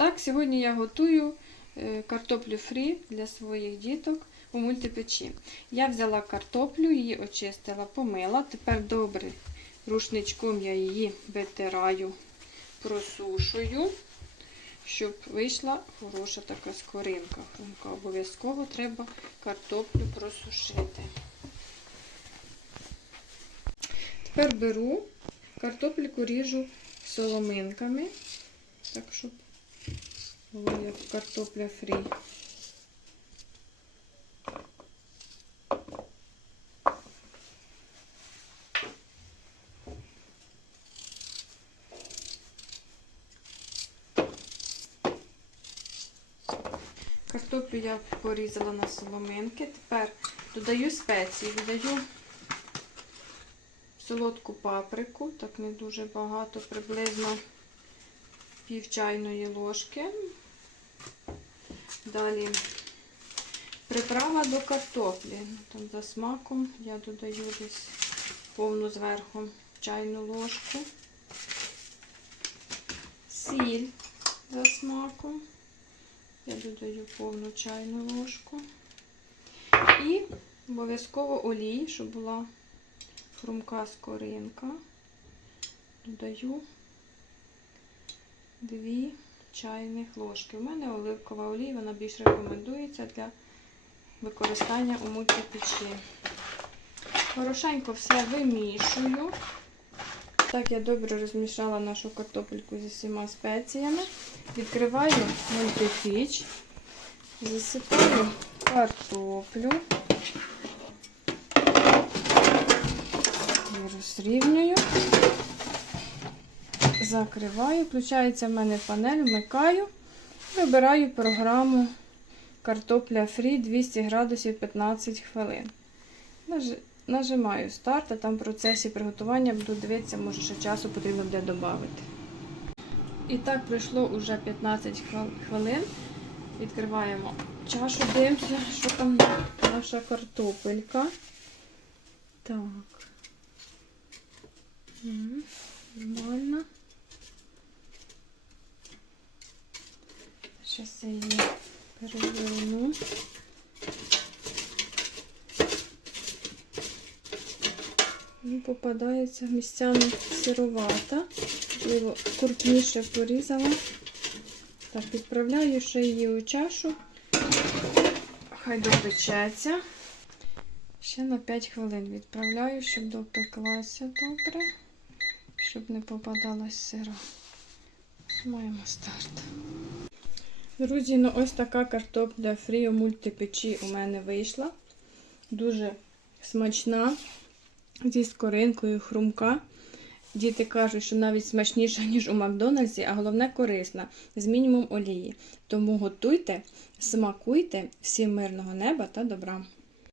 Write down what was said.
Так, сьогодні я готую е, картоплю фрі для своїх діток у мультипечі. Я взяла картоплю, її очистила, помила. Тепер добре рушничком я її витираю, просушую, щоб вийшла хороша така скоринка. Обов'язково треба картоплю просушити. Тепер беру картопельку ріжу соломинками, так щоб було як картопля фрі. Картоплю я порізала на соломинки. Тепер додаю спеції, додаю солодку паприку, так не дуже багато, приблизно пів чайної ложки. Далі приправа до картоплі. Там за смаком я додаю десь повну зверху чайну ложку. Сіль за смаком. Я додаю повну чайну ложку. І обов'язково олій, щоб була хрумка скоринка. Додаю 2 чайних ложки. У мене оливкова олія, вона більш рекомендується для використання у мультипечі. Хорошенько все вимішую. Так, я добре розмішала нашу картопельку зі всіма спеціями. Відкриваю мультипіч, засипаю картоплю. І розрівнюю. Закриваю, включається в мене панель, вмикаю, вибираю програму картопля фрі 200 градусів 15 хвилин. Нажимаю старт, а там в процесі приготування буду дивитися, може ще часу потрібно буде додати. І так пройшло вже 15 хвилин. Відкриваємо чашу, дивимося, що там наша картопелька. Так. Нормально. Зараз я її переверну. Ну, попадається місцями сировата. Можливо, крупніше порізала. Так, відправляю ще її у чашу. Хай допечеться. Ще на 5 хвилин відправляю, щоб допеклася добре, щоб не попадалась сира. Маємо старт. Друзі, ну ось така картопля фрі у мультипечі у мене вийшла. Дуже смачна, зі скоринкою, хрумка. Діти кажуть, що навіть смачніша, ніж у Макдональдсі, а головне корисна, з мінімум олії. Тому готуйте, смакуйте, всім мирного неба та добра.